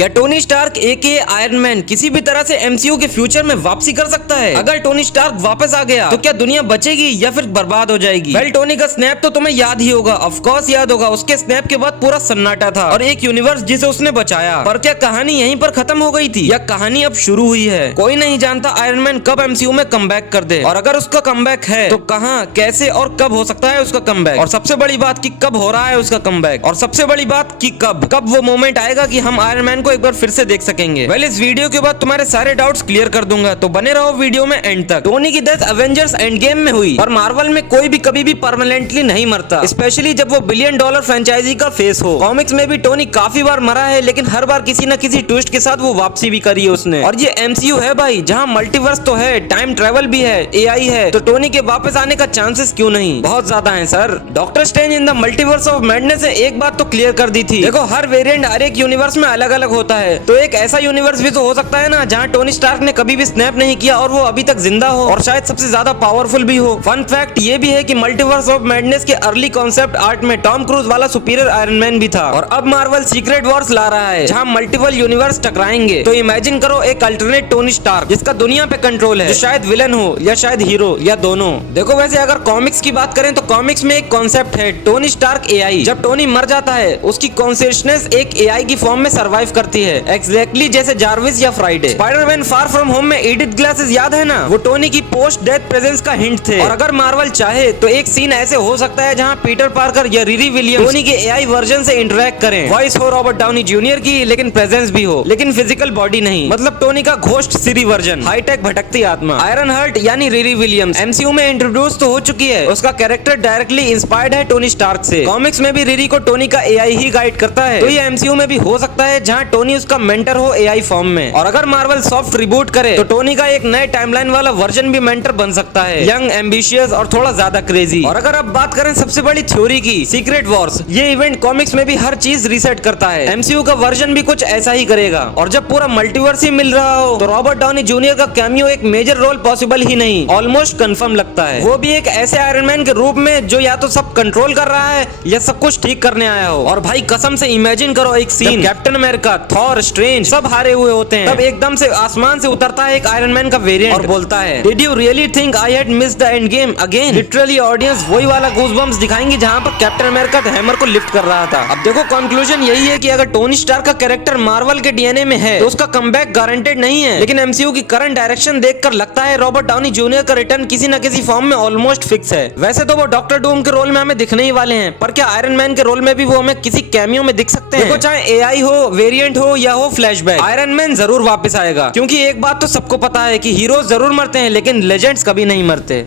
क्या Tony Stark एके iron man किसी भी तरह से एमसीयू के फ्यूचर में वापसी कर सकता है? अगर टोनी स्टार्क वापस आ गया तो क्या दुनिया बचेगी या फिर बर्बाद हो जाएगी? वेल, टोनी का स्नैप तो तुम्हें याद ही होगा, ऑफ कोर्स याद होगा। उसके स्नैप के बाद पूरा सन्नाटा था और एक यूनिवर्स जिसे उसने बचाया। पर क्या कहानी यहीं पर खत्म हो गई थी या कहानी अब शुरू हुई है? कोई नहीं जानता आयरन मैन कब एमसीयू में कमबैक कर दे, और अगर उसका कमबैक है तो कहां, कैसे और कब हो सकता है उसका कमबैक। और सबसे बड़ी बात कि कब हो रहा है उसका कमबैक, और सबसे बड़ी बात कि कब वो मोमेंट आएगा कि हम आयरन मैन को एक बार फिर से देख सकेंगे। वेल, इस वीडियो के बाद तुम्हारे सारे डाउट्स क्लियर कर दूंगा, तो बने रहो वीडियो में एंड तक। टोनी की डेथ एवेंजर्स एंड गेम में हुई, और मार्वल में कोई भी कभी भी परमानेंटली नहीं मरता, स्पेशली जब वो $1 बिलियन फ्रेंचाइजी का फेस हो। कॉमिक्स में भी टोनी काफी बार मरा है, लेकिन हर बार किसी न किसी ट्विस्ट के साथ वो वापसी भी करी है उसने। और ये एमसीयू है भाई, जहाँ मल्टीवर्स तो है, टाइम ट्रेवल भी है, एआई है, तो टोनी के वापस आने का चांसेस क्यों नहीं? बहुत ज्यादा है sir. Doctor strange in the multiverse of madness से एक बात तो क्लियर कर दी थी, देखो हर वेरिएंट हर एक यूनिवर्स में अलग अलग होता है, तो एक ऐसा यूनिवर्स भी तो हो सकता है ना जहाँ टोनी स्टार्क ने कभी भी स्नैप नहीं किया और वो अभी तक जिंदा हो, और शायद सबसे ज्यादा पावरफुल भी हो। फन फैक्ट ये भी है कि मल्टीवर्स ऑफ मैडनेस के अर्ली कॉन्सेप्ट आर्ट में टॉम क्रूज वाला सुपीरियर आयरन मैन भी था, और अब मार्वल सीक्रेट वॉर्स ला रहा है जहाँ मल्टीपल यूनिवर्स टकराएंगे। तो इमेजिन करो एक अल्टरनेट टोनी स्टार्क जिसका दुनिया पे कंट्रोल है, जो शायद विलन हो या शायद हीरो या दोनों। देखो वैसे अगर कॉमिक्स की बात करें तो कॉमिक्स में एक कॉन्सेप्ट है टोनी स्टार्क एआई। जब टोनी मर जाता है उसकी कॉन्शियसनेस एक एआई की फॉर्म में सर्वाइव करती है, एग्जैक्टली जैसे जार्विस या Friday. Spiderman far from home में एडिट ग्लासेस याद है ना, वो टोनी की पोस्ट डेथ प्रेजेंस का हिंट थे। और अगर मार्वल चाहे तो एक सीन ऐसे हो सकता है जहां पीटर पार्कर या रिरी विलियम्स टोनी के एआई वर्जन से इंटरेक्ट करें। वॉइस हो रॉबर्ट डाउनी जूनियर की, लेकिन प्रेजेंस भी हो, लेकिन फिजिकल बॉडी नहीं। मतलब टोनी का घोस्ट सीरी वर्जन, हाईटेक भटकती आत्मा। आयरन हर्ट यानी रिरी विलियम्स एमसीयू में इंट्रोड्यूस तो हो चुकी है, उसका कैरेक्टर डायरेक्टली इंस्पायर्ड है टोनी स्टार्क से। कॉमिक्स में भी रिरी को टोनी का एआई ही गाइड करता है, तो ये एमसीयू में भी हो सकता है जहां टोनी उसका मेंटर हो एआई फॉर्म में। और अगर मार्वल सॉफ्ट रिबूट करे तो टोनी का एक नए टाइमलाइन वाला वर्जन भी मेंटर बन सकता है, यंग, एम्बिशियस और थोड़ा ज्यादा क्रेजी। और अगर अब बात करें सबसे बड़ी थ्योरी की, सीक्रेट वॉर्स, ये इवेंट कॉमिक्स में भी हर चीज रीसेट करता है। एमसीयू का वर्जन भी कुछ ऐसा ही करेगा, और जब पूरा मल्टीवर्स ही मिल रहा हो तो रॉबर्ट डाउनी जूनियर का कैमियो एक मेजर रोल पॉसिबल ही नहीं, ऑलमोस्ट कंफर्म लगता है। वो भी एक ऐसे आयरन मैन के रूप में जो या तो सब कंट्रोल कर रहा है या सब कुछ ठीक करने आया हो। और भाई कसम से इमेजिन करो एक scene, Captain America, Thor, Strange सब हारे हुए होते हैं, तब एकदम से आसमान से उतरता है एक आयरन मैन का वेरिएंट और बोलता है, did you really think I had missed the end game again? Literally audience वही वाला गूज़बम्प्स दिखाएंगे जहां पर कैप्टन अमेरिका हैमर को लिफ्ट कर रहा था। अब देखो कंक्लूजन यही है कि अगर टोनी स्टार्क का कैरेक्टर मार्वल के डीएनए में है तो उसका कमबैक गारंटेड नहीं है, लेकिन एमसीयू की करंट डायरेक्शन देखकर लगता है रॉबर्ट डाउनी जूनियर का रिटर्न किसी न किसी फॉर्म में ऑलमोस्ट फिक्स है। वैसे तो वो डॉक्टर डूम के रोल में हमें दिखने ही वाले हैं, पर क्या आयरन मैन के रोल में भी वो हमें किसी कैमियो में दिख सकते हैं? देखो चाहे एआई हो, वेरिएंट हो या हो फ्लैशबैक, आयरन मैन जरूर वापस आएगा, क्योंकि एक बात तो सबको पता है कि हीरोज जरूर मरते हैं लेकिन लेजेंड्स कभी नहीं मरते।